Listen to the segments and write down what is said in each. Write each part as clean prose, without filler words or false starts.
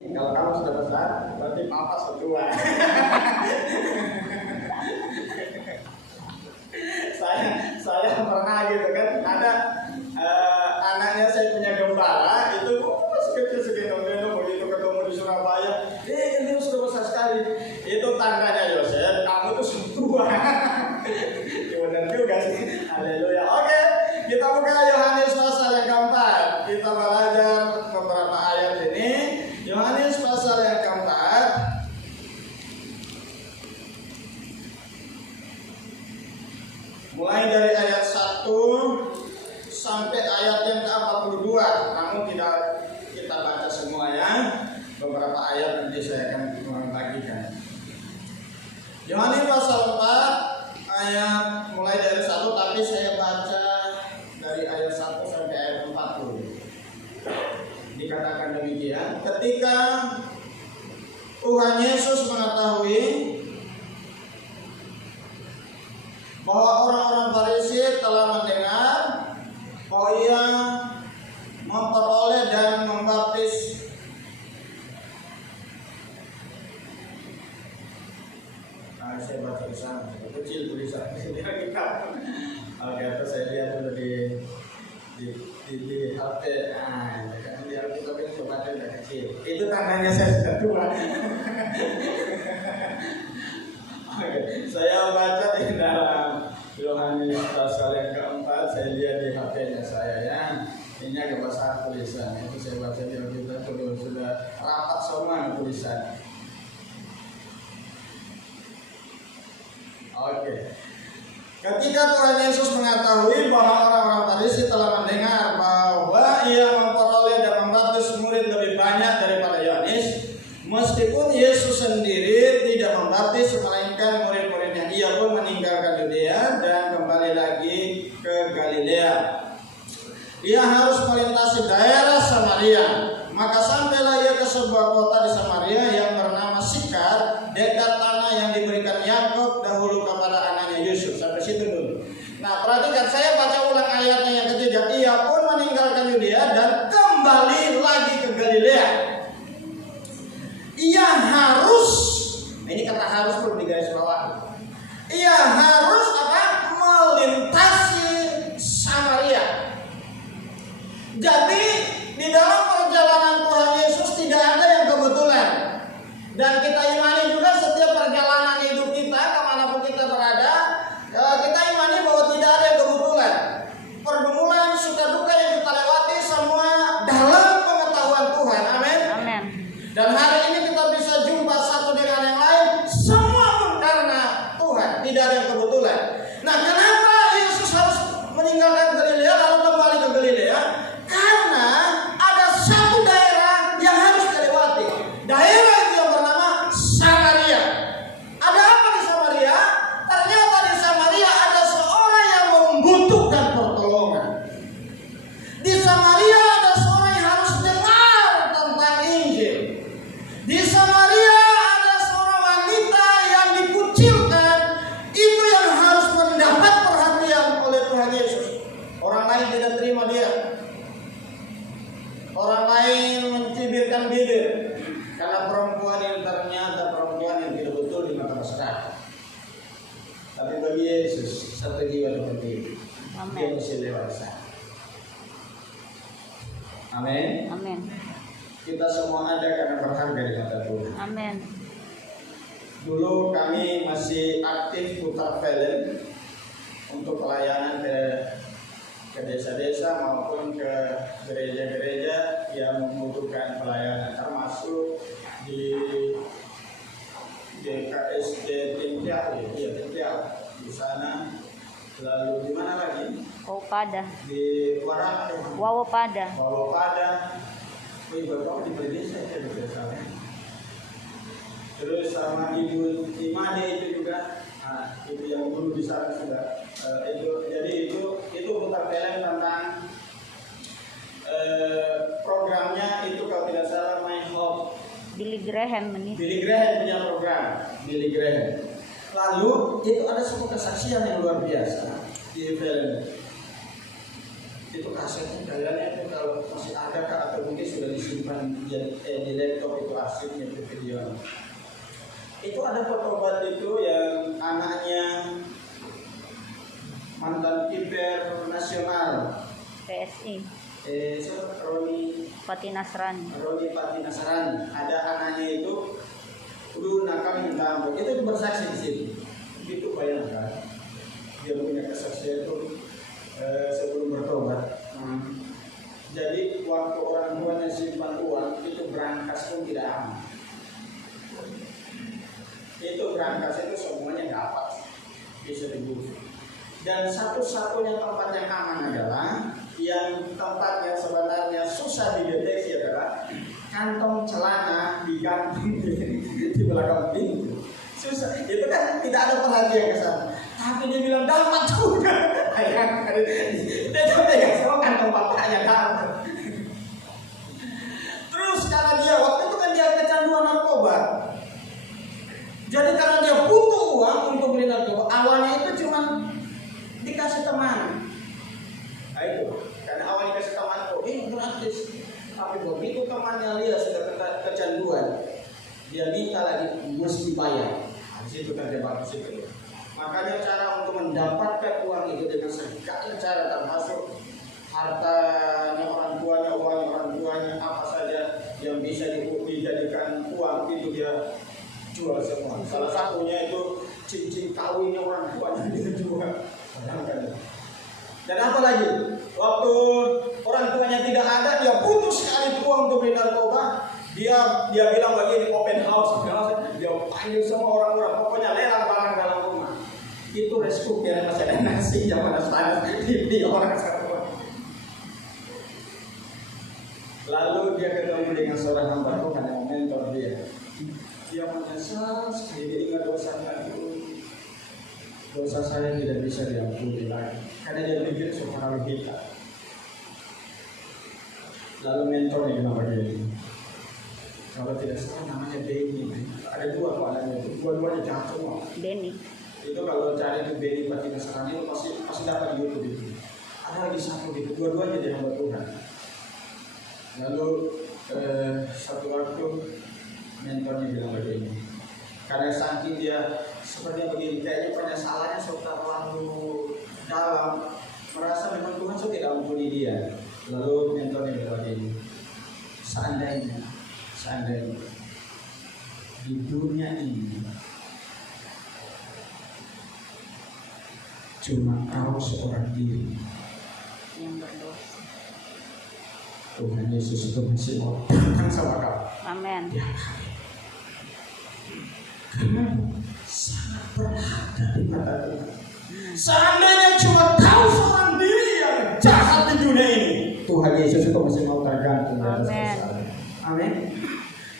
Kalau kamu sudah besar, berarti papa sudah tua. saya pernah gitu kan, ada anaknya saya punya gembala itu masih kecil segendong-gendong, begitu ketemu di Surabaya, ini sudah besar sekali. Itu tandanya Yosef, kamu tuh sudah tua. Benar juga sih. Haleluya. Oke, kita buka Yohanes pasal yang keempat. Kita belajar beberapa ayat ini. Yohanes pasal yang keempat. Mulai dari ayat 1 sampai ayat yang ke-42. Namun tidak kita baca semua ya. Beberapa ayat nanti saya akan membagikan. Yohanes pasal 4 ayat mulai dari 1, tapi saya baca dari ayat 1 sampai ayat 40. Dikatakan demikian, ketika Tuhan Yesus mengetahui bahwa orang-orang Farisi telah mendengar bahwa ia memperoleh dan membaptis saya baca di sana, kecil tulisan oke, terus saya lihat dulu di HP. Kan di Alkitab ini coba ada kecil. Itu tandanya saya sudah tua. Oke, saya baca di dalam Yohanes pasal yang keempat. Saya lihat di HP-nya saya ya. Ini agak besar tulisan. Itu saya baca di Alkitab sudah rapat semua tulisan. Oke. Ketika Tuhan Yesus mengetahui bahwa orang-orang Farisi telah mendengar bahwa ia memperoleh dan membaptis murid lebih banyak daripada Yohanes, meskipun Yesus sendiri tidak membaptis melainkan murid-muridnya, ia pun meninggalkan Yudea dan kembali lagi ke Galilea. Ia harus melintasi daerah Samaria. Maka sampailah ia ke sebuah kota di Samaria yang bernama Sikar, dekat tanah yang diberikan Yakub dahulu kepada anaknya Yusuf. Sampai situ dulu. Nah, perhatikan, saya baca ulang ayatnya yang ketiga. Ia pun meninggalkan Yudea dan kembali lagi ke Galilea. Ia harus, ini kata harus perlu digarisbawahi. Ia harus apa? Melintasi Samaria. Jadi di dalam perjalanan Tuhan Yesus tidak ada yang kebetulan. Dan kita imani juga setiap perjalanan hidup kita, kemanapun kita berada, kita imani bahwa tidak ada yang kebetulan. Pergumulan, suka duka yang kita lewati semua dalam pengetahuan Tuhan. Amin. Amin. Dan hari ini kita bisa jumpa satu dengan yang lain, semua pun karena Tuhan. Tidak ada yang kebetulan. Nah, kenapa Yesus harus meninggalkan Galilea lalu kembali ke Galilea? Karena ada satu daerah yang harus dilewati. Daerah itu yang bernama Samaria. Ada apa di Samaria? Ternyata di Samaria ada seorang yang membutuhkan pertolongan. Di Samaria ada seorang yang harus dengar tentang Injil. Di Samaria ada seorang wanita yang dikucilkan. Itu yang harus mendapat perhatian oleh Tuhan Yesus. Orang lain tidak terima dia. Orang lain mencibirkan bibir karena perempuan yang ternyata perempuan yang tidak betul di mata masyarakat. Tapi bagi Yesus satu jiwa seperti itu, dia mesti lewat sana. Amin. Amin. Kita semua ada karena berharga di mata Tuhan. Amin. Dulu kami masih aktif putar film untuk pelayanan ke desa-desa maupun ke gereja-gereja yang membutuhkan pelayanan, termasuk di DKSD Timpiak, di sana. Lalu di mana lagi? Wawapada. Di Wawapada. Bapak di desa ya, di desa. Terus sama Ibu Imade itu juga. Nah, itu yang dulu di sana sudah jadi itu putar film tentang programnya itu kalau tidak salah My Hope. Billy Graham punya program. Billy Graham. Lalu itu ada sebuah kesaksian yang luar biasa di film. Itu kasetnya kayaknya itu kalau masih ada kah atau mungkin sudah disimpan di laptop itu arsipnya itu video. Itu ada petobat itu yang anaknya mantan kiper nasional PSI. Roni Pati Nasrani. Pati Nasrani. Ada anaknya itu dulu nakal minta ampun. Itu bersaksi di sini. Itu bayangkan dia punya kesaksian itu sebelum bertobat. Jadi waktu orang tuanya simpan uang itu berangkas pun tidak aman. Itu berangkas itu semuanya dapat bisa diburu. Dan satu-satunya tempat yang aman adalah yang tempatnya sebenarnya susah dideteksi adalah kantong celana digantung di belakang pintu. Susah, itu kan tidak ada perhatian ke sana. Tapi dia bilang dapat juga. Dia pegang semua kantong bapaknya dapat. Terus karena dia waktu itu kan dia kecanduan narkoba. Jadi karena dia butuh uang untuk beli narkoba, awalnya itu cuma dikasih teman. Nah itu, karena awalnya dikasih teman tuh, gratis. Tapi begitu temannya lihat sudah kecanduan, dia minta lagi mesti bayar. Di situ kan dia bagus itu. Makanya cara untuk mendapatkan uang itu dengan segala cara, termasuk hartanya orang tuanya, uangnya orang tuanya, apa saja yang bisa dijadikan uang itu dia jual semua. Salah satunya itu cincin kawinnya orang tuanya dia jual. Dan apa lagi? Waktu orang tuanya tidak ada, dia butuh sekali uang untuk beli narkoba. Dia bilang begini, open house, dia panggil semua orang-orang, pokoknya lelang barang dalam rumah. Itu resiko biar masih ada nasi yang panas-panas dibeli orang semua. Lalu dia ketemu dengan seorang hamba Tuhan yang mentor dia. Dia menyesal sekali, dia ingat dosanya itu. Dosa saya tidak bisa diampuni lagi karena dia pikir subhanallah kita. Lalu mentornya bilang begini, kalau tidak salah namanya Benny. Ada dua kok anaknya itu, dua-duanya jatuh. Benny. Itu kalau cari itu Benny Pati Nasrani itu pasti dapat di YouTube itu. Ada lagi satu gitu, dua-duanya dia hamba Tuhan. Lalu satu waktu mentornya bilang begini, karena saking dia seperti begini, kayaknya penyesalannya sudah terlalu dalam, merasa memang Tuhan sudah tidak ampuni dia. Lalu mentornya bilang begini, seandainya di dunia ini cuma kau seorang diri Yang berdosa. Tuhan Yesus itu masih mau datang sama kau. Amin. Ya, karena sangat berharga di mata Tuhan. Seandainya cuma kau seorang diri yang jahat di dunia ini, Tuhan Yesus itu masih mau tergantung di atas Amin. Amin.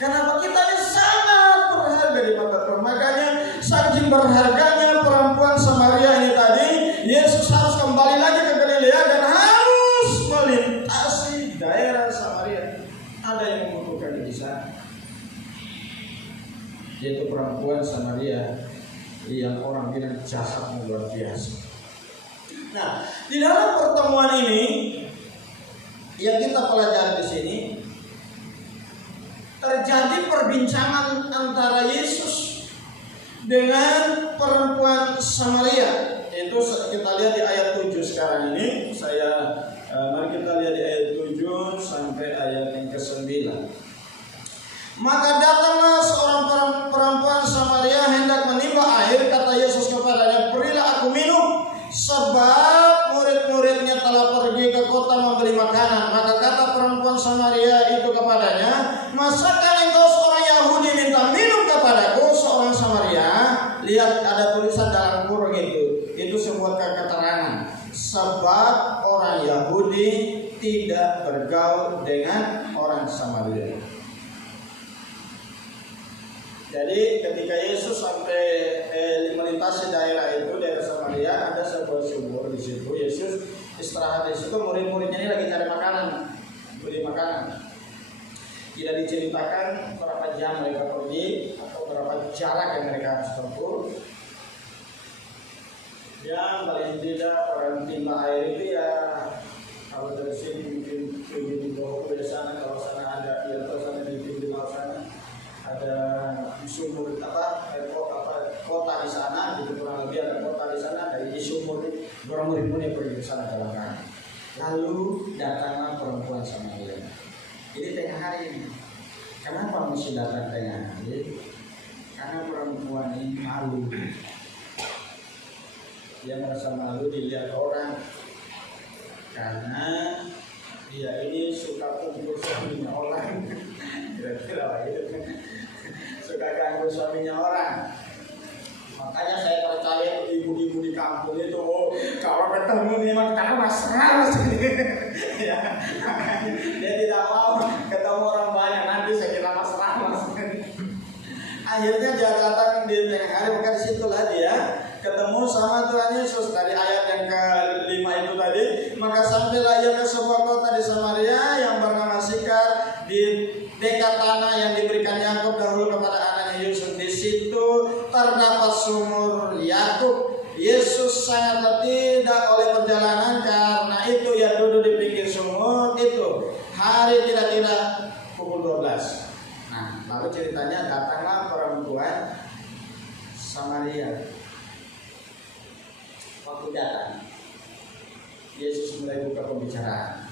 Karena kita ini sangat berharga di mata Tuhan. Makanya saking berharganya perempuan Samaria ini tadi, Yesus harus kembali lagi ke Galilea dan harus melintasi daerah Samaria. Ada yang membutuhkan di sana, yaitu perempuan Samaria yang orang bilang jahat luar biasa. Nah, di dalam pertemuan ini yang kita pelajari di sini terjadi perbincangan antara Yesus dengan perempuan Samaria. Itu kita lihat di ayat 7 sekarang ini. Mari kita lihat di ayat 7 sampai ayat yang ke-9. Maka datanglah seorang perempuan Samaria hendak menimba air. Kata Yesus kepadanya, berilah aku minum, sebab murid-muridnya telah pergi ke kota membeli makanan. Maka kata perempuan Samaria itu kepadanya, masakan engkau seorang Yahudi minta minum kepadaku seorang Samaria? Lihat ada tulisan dalam kurung itu sebuah keterangan, sebab orang Yahudi tidak bergaul dengan orang Samaria. Jadi ketika Yesus sampai melintasi daerah itu, daerah Samaria, ada sebuah sumur di situ. Yesus istirahat di situ, murid-muridnya ini lagi cari makanan, beli makanan. Tidak diceritakan berapa jam mereka pergi atau berapa jarak yang mereka harus tempuh. Yang paling tidak orang timba air itu ya, kalau ada sumur kota di sana, gitu kurang lebih ada kota di sana, dari sumur orang murid-murid pergi ke sana jalan kaki. Lalu datanglah perempuan Samaria. Ini tengah hari ini. Kenapa mesti datang tengah hari? Karena perempuan ini malu. Dia merasa malu dilihat orang karena dia ini suka kumpul suaminya orang. Kira-kira gitu. Suka ganggu suaminya orang. Makanya saya percaya ibu-ibu di kampung itu, kalau ketemu memang karena mesra ya, dia tidak mau ketemu orang banyak, nanti saya kira mesra. Akhirnya dia datang di tengah hari, maka disitulah dia ketemu sama Tuhan Yesus. Dari ayat yang ke-5 itu tadi, maka sampailah ia ke sebuah kota di Samaria yang bernama Sikar di dekat tanah yang diberikan Yakub dahulu kepada anaknya Yusuf. Di situ terdapat sumur Yakub. Yesus sangat tidak oleh perjalanan, karena itu ia duduk di pinggir sumur itu. Hari tidak pukul 12. Nah, lalu ceritanya datanglah perempuan Samaria. Waktu datang, Yesus mulai buka pembicaraan.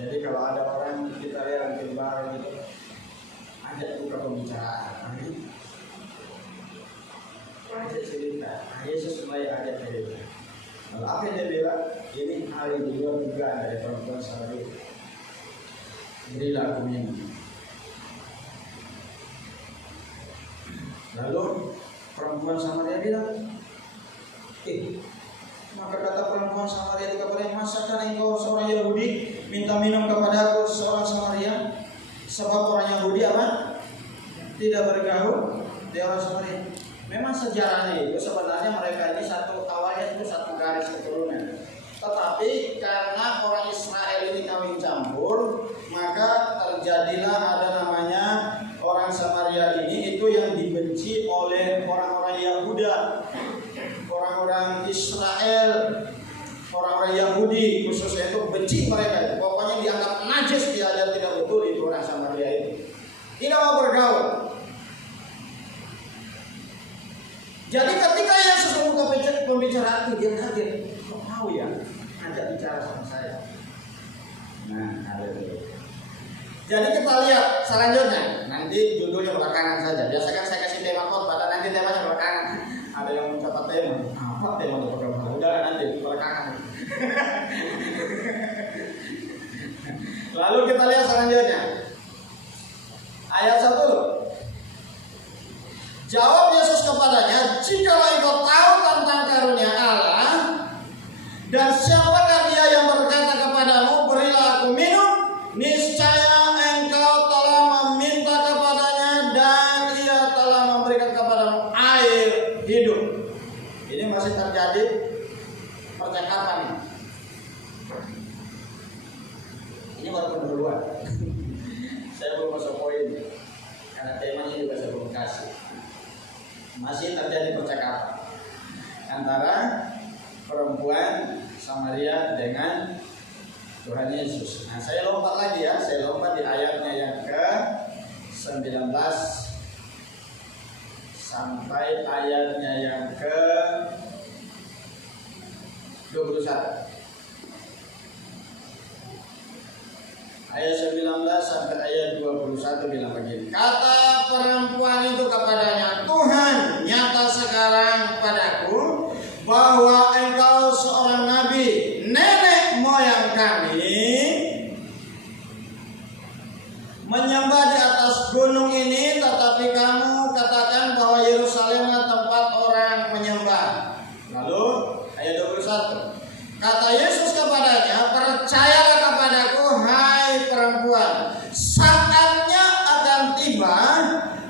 Jadi kalau ada orang kita lihat mungkin bareng gitu, ajak buka pembicaraan. Ajak cerita. Yesus mulai ajak cerita. Lalu apa yang dia bilang? Ini hari kedua juga dari perempuan Samaria. Berilah aku minum. Lalu perempuan Samaria bilang, maka kata perempuan Samaria itu kepadanya, masakah engkau seorang Yahudi minta minum kepada aku seorang Samaria? Sebab orang Yahudi apa? Tidak bergaul dengan orang Samaria. Memang sejarahnya itu sebenarnya mereka ini awalnya itu satu garis keturunan. Tetapi karena orang Israel ini kawin campur, maka terjadilah ada namanya orang Samaria ini itu yang dibenci oleh orang-orang Yahuda, orang-orang Israel, orang-orang Yahudi khususnya itu benci mereka. Pokoknya dianggap najis, diajar tidak betul itu orang Samaria itu. Tidak mau bergaul. Jadi ketika Yesus membuka pembicaraan itu, dia kaget. Kok mau ya ajak bicara sama saya? Nah, ada itu. Jadi kita lihat selanjutnya. Nanti judulnya belakangan saja. Biasakan saya kasih tema khotbah, nanti temanya belakangan. Ada yang mencatat tema. Apa tema untuk program? Udah nanti belakangan. Lalu kita lihat selanjutnya. Ayat 1. Jawab Yesus kepadanya, jikalau engkau tahu tentang karunia Allah dan siapakah dia yang berkata kepadamu, berilah aku minum, niscaya engkau telah meminta kepadanya dan ia telah memberikan kepadamu air hidup. Ini masih terjadi percakapan. Ini baru pendahuluan. Saya belum masuk poin karena temanya juga saya belum kasih. Masih terjadi percakapan antara perempuan Samaria dengan Tuhan Yesus. Nah, saya lompat lagi ya, saya lompat di ayatnya yang ke-19 sampai ayatnya yang ke-21. Ayat 19 sampai ayat 21 bilang begini. Kata perempuan itu kepadanya, Tuhan, nyata sekarang padaku bahwa engkau seorang nabi. Nenek moyang kami menyembah di atas gunung ini, tetapi kamu katakan bahwa Yerusalemlah tempat orang menyembah. Lalu ayat 21. Kata Yesus kepadanya, percayalah kepadaku, hai perempuan, saatnya akan tiba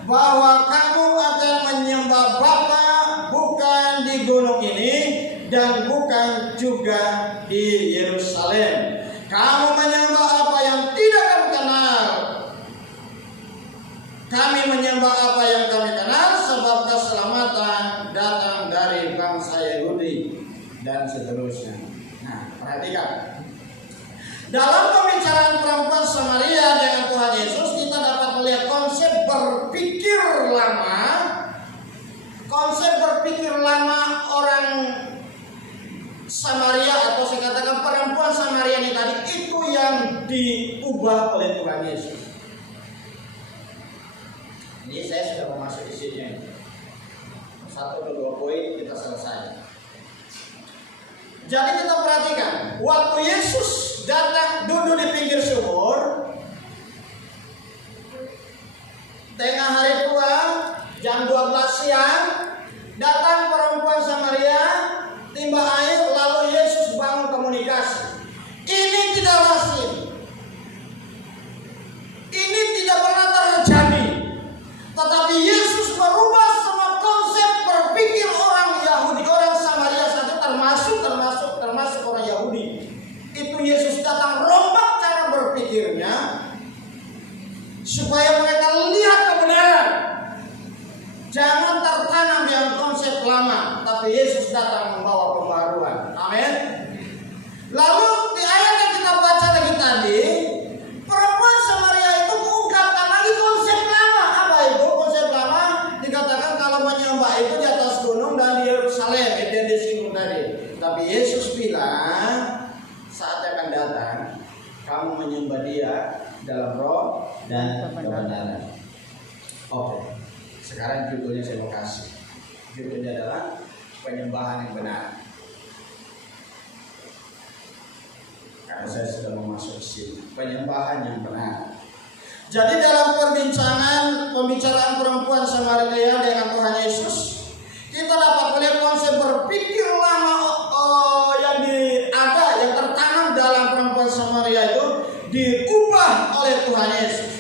bahwa kamu akan menyembah Bapa bukan di gunung ini dan bukan juga di Yerusalem. Kamu menyembah apa yang tidak kamu kenal. Kami menyembah apa yang kami kenal, sebab keselamatan datang dari bangsa Yahudi dan seterusnya. Nah, perhatikan. Dalam pembicaraan perempuan Samaria dengan Tuhan Yesus, diubah oleh Tuhan Yesus. Ini saya sudah masuk isinya. 1 atau 2 poin kita selesai. Jadi kita perhatikan, waktu Yesus datang duduk di pinggir sumur, tengah hari tua, jam 12 siang, datang perempuan Samaria, timba air, lalu Yesus bangun komunikasi. Ini tidak lazim. Ini tidak pernah terjadi. Tetapi Yesus merubah semua konsep berpikir orang Yahudi, orang Samaria saja termasuk orang Yahudi. Itu Yesus datang rombak cara berpikirnya supaya mereka lihat kebenaran. Jangan tertanam yang konsep lama, tapi Yesus datang membawa pembaruan. Amin. Lalu di ayat yang kita baca lagi tadi, perempuan Samaria itu mengungkapkan lagi konsep lama. Apa itu konsep lama? Dikatakan kalau menyembah itu di atas gunung dan di Yerusalem, itu yang disinggung tadi. Tapi Yesus bilang, saat akan datang, kamu menyembah Dia dalam roh dan kebenaran. Oke. Sekarang judulnya saya mau kasih. Judulnya adalah penyembahan yang benar. Karena saya sudah memasuki sini. Penyembahan yang benar. Jadi dalam pembicaraan perempuan Samaria dengan Tuhan Yesus, kita dapat melihat konsep berpikir lama yang tertanam dalam perempuan Samaria itu diubah oleh Tuhan Yesus.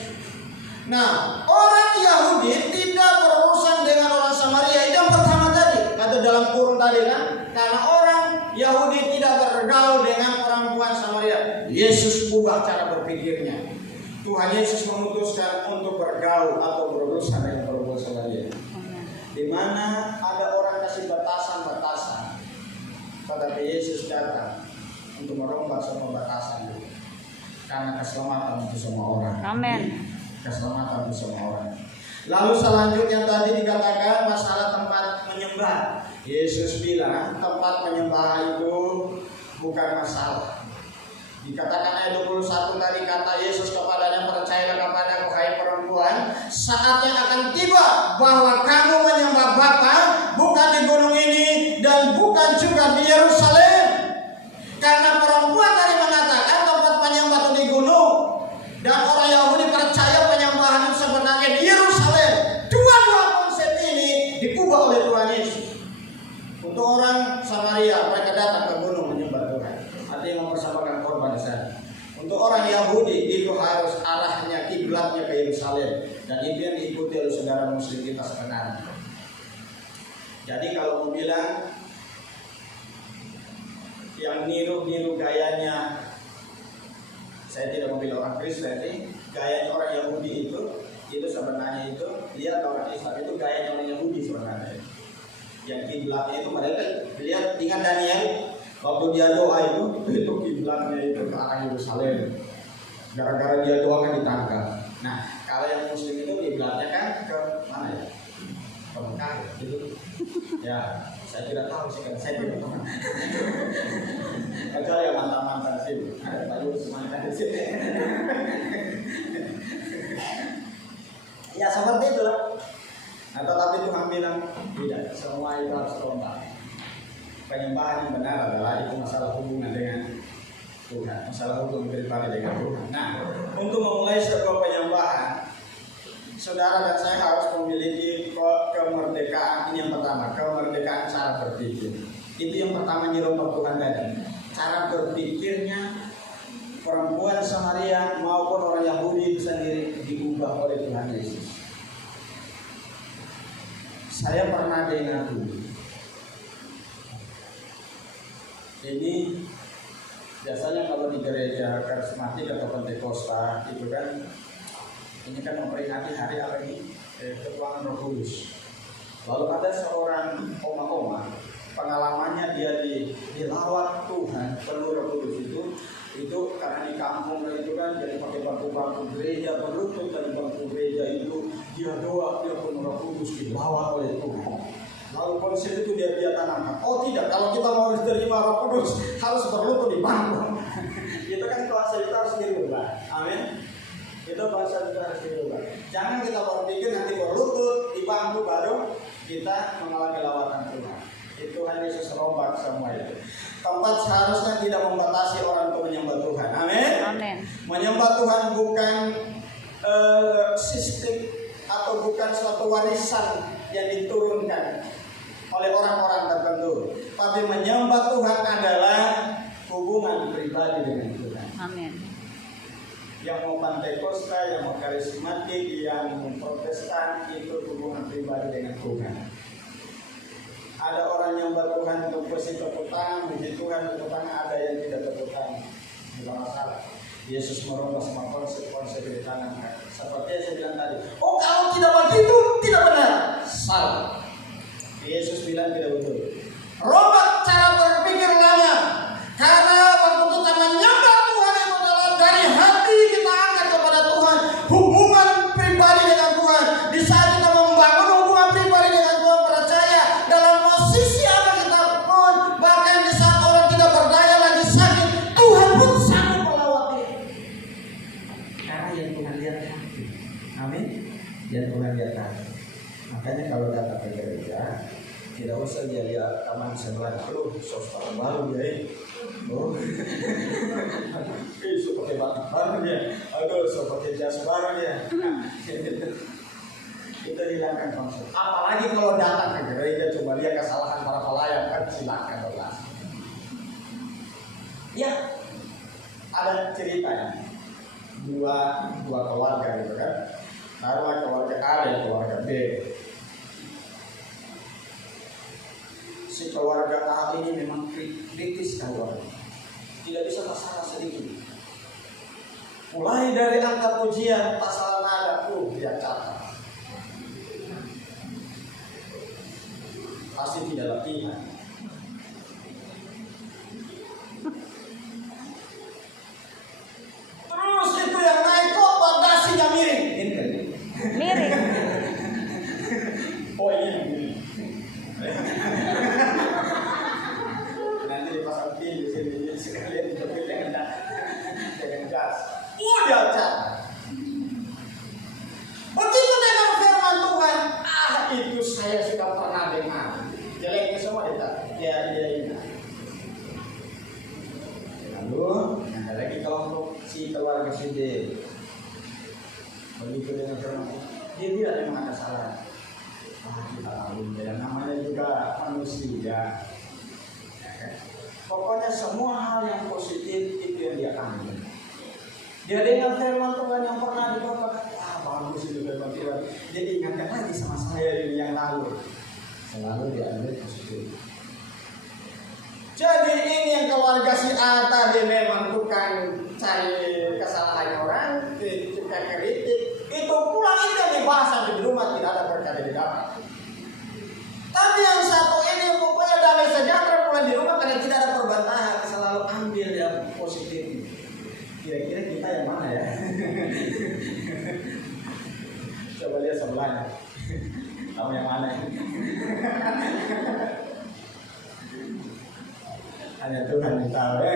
Nah, orang Yahudi tidak berurusan dengan orang Samaria. Itu yang pertama tadi, kata dalam kurung tadi kan, karena orang Yahudi tidak bergaul dengan perempuan Samaria. Yesus ubah cara berpikirnya. Tuhan Yesus memutuskan untuk bergaul atau berurusan dengan perempuan Samaria. Di mana ada orang kasih batasan-batasan, tetapi Yesus datang untuk merombak semua batasan itu. Karena keselamatan untuk semua orang. Amin. Keselamatan untuk semua orang. Lalu selanjutnya tadi dikatakan masalah tempat menyembah. Yesus bilang tempat menyembah itu bukan masalah. Dikatakan ayat 21 tadi, kata Yesus kepadanya, percayalah kepadaku hai perempuan, saatnya akan tiba bahwa kamu menyembah Bapa bukan di gunung ini dan bukan juga di Yerusalem. Karena perempuan tadi mengatakan tempat penyembah itu di gunung, dan orang Yahudi percaya penyembahan itu sebenarnya di Yerusalem. Dua-dua konsep ini diubah oleh Tuhan Yesus. Untuk orang Samaria, mereka datang ke gunung menyembah Tuhan, artinya mempersembahkan korban di sana. Untuk orang Yahudi itu harus arahnya, kiblatnya ke Yerusalem, dan itu yang diikuti oleh saudara Muslim kita sebenarnya. Jadi kalau mau bilang yang niru gayanya, saya tidak mau bilang orang Kristen, gayanya orang Yahudi itu sebenarnya itu lihat orang Islam itu gayanya orang Yahudi sebenarnya. Yang kiblatnya itu mereka lihat, ingat Daniel waktu dia doa itu kiblatnya itu ke arah Yerusalem. Gara-gara dia doa kan ditangkap. Nah, kalau yang Muslim itu kiblatnya kan ke mana ya? Ke Mekah gitu. Ya, saya tidak tahu sih kan, saya tidak tahu. Kecuali yang mantan-mantan sih, ada Pak Yus mantan di sini. Ya seperti itu. Nah, tetapi Tuhan bilang tidak, semua itu harus tombak. Penyembahan yang benar adalah itu masalah hubungan dengan Tuhan, masalah hubungan pribadi dengan Tuhan. Nah, untuk memulai sebuah penyembahan, saudara dan saya harus memiliki kemerdekaan. Ini yang pertama, kemerdekaan cara berpikir. Itu yang pertama dirombak Tuhan tadi. Cara berpikirnya perempuan Samaria maupun orang Yahudi itu sendiri diubah oleh Tuhan Yesus. Saya pernah dengar dulu. Ini biasanya kalau di gereja karismatik atau Pentakosta itu kan, ini kan memperingati hari apa ini? Kekuatan Roh Kudus. Lalu ada seorang oma-oma, pengalamannya dia dilawat Tuhan penuh Roh Kudus itu karena di kampung itu kan jadi pakai bangku-bangku gereja, berlutut dari bangku gereja itu dia doa, dia penuh Roh Kudus, dilawat oleh Tuhan. Lalu konsep itu dia tanamkan. Oh tidak, kalau kita mau diterima Roh Kudus harus berlutut di bangku. Itu kan kuasa itu harus dirubah. Amin. Itu kuasa itu harus dirubah. Jangan kita berpikir nanti berlutut di bangku baru kita mengalami lawatan Tuhan. Itu hanya Yesus robak semua itu. Tempat seharusnya tidak membatasi orang untuk menyembah Tuhan. Amin. Amin. Menyembah Tuhan bukan sistem atau bukan suatu warisan yang diturunkan oleh orang-orang tertentu. Tapi menyembah Tuhan adalah hubungan pribadi dengan Tuhan. Amin. Yang mau Pantekosta, yang mau karismatik, yang mau Protestan, itu hubungan pribadi dengan Tuhan. Ada orang yang bertuhan untuk bersih tepuk tangan, puji Tuhan tepuk tangan, ada yang tidak tepuk tangan. Tidak masalah. Yesus merubah semua konsep di tangan. Seperti yang saya bilang tadi. Oh, kalau tidak begitu, tidak benar. Salah. Yesus bilang tidak betul. Robak cara berpikir lama. Karena waktu kita menyembah Tuhan itu adalah dari hati kita angkat kepada Tuhan. Hubungan pribadi dengan Tuhan. Di saat kita membangun hubungan pribadi dengan Tuhan, percaya dalam posisi apa kita pun, bahkan di saat orang tidak berdaya lagi sakit, Tuhan pun sanggup melawati. Karena yang Tuhan lihat hati. Amin. Yang Tuhan lihat hati. Makanya kalau datang ke gereja, tidak usah dia lihat taman sebelah dulu, sofa baru ya. Oh, seperti baru dia. Aduh, seperti jas baru dia. Kita hilangkan konsep. Apalagi kalau datang ke gereja coba lihat kesalahan para pelayan, kan silakan Allah. Ya, ada cerita ya. Dua keluarga gitu kan. Taruhlah keluarga A dan keluarga B. Si keluarga A ini memang kritis keluarga, tidak bisa masalah sedikit. Mulai dari angka pujian, pasal nada, dia catat. Pasti tidak latihan. Terus itu yang naik kok dasinya miring. Miring. Oh ini yang miring. Nanti dipasang pin di sini sekalian dijepit dengan gas. Dia catat. Begitu dengan firman Tuhan, itu saya sudah pernah dengar. Jeleknya semua dia ingat. Lalu ada lagi kelompok si keluarga si D. Begitu dengan firman Tuhan, dia tidak memang ada salah. Kita tahu ya, namanya juga manusia. Pokoknya semua hal yang positif itu yang dia ambil. Dia dengar firman Tuhan yang pernah dibawakan, bagus itu firman Tuhan. Jadi ingatkan lagi sama saya ini yang lalu. Selalu diambil positif. Jadi ini yang keluarga si A tadi memang bukan cari kesalahan orang, suka kritik. Itu pulang itu yang dibahas sampai di rumah, tidak ada berkah di dapat. Tapi yang satu ini pokoknya damai sejahtera pulang di rumah karena tidak ada perbantahan, selalu ambil yang positif. Kira-kira kita yang mana ya? Coba lihat sebelahnya. Kamu yang mana? Hanya Tuhan yang tahu ya.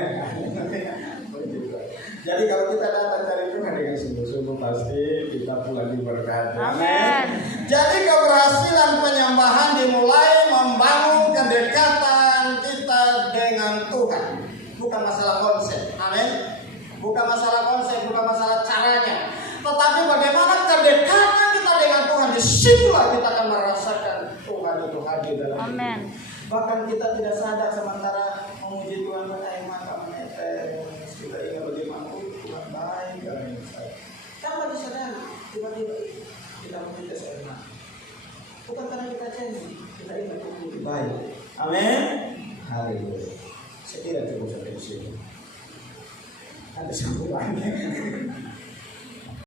Jadi kalau kita datang cari Tuhan dengan sungguh-sungguh, pasti kita pulang diberkati. Amin. Jadi keberhasilan penyembahan dimulai membangun kedekatan kita dengan Tuhan. Bukan masalah konsep. Amin. Bukan masalah konsep, bukan masalah caranya. Tetapi bagaimana kedekatan kita dengan Tuhan, disitulah kita akan merasakan Tuhan itu hadir dalam hidup. Amin. Bahkan kita tidak sadar sementara memuji Tuhan, maka menetes, kita ingat bagaimana Tuhan baik dalam hidup saya. Tanpa disadari, tiba-tiba kita menetes air mata. Bukan karena kita janji, kita ingat Tuhan itu baik. Amin. Haleluya. Saya tidak cukup sampai di sini. Ada sambungannya.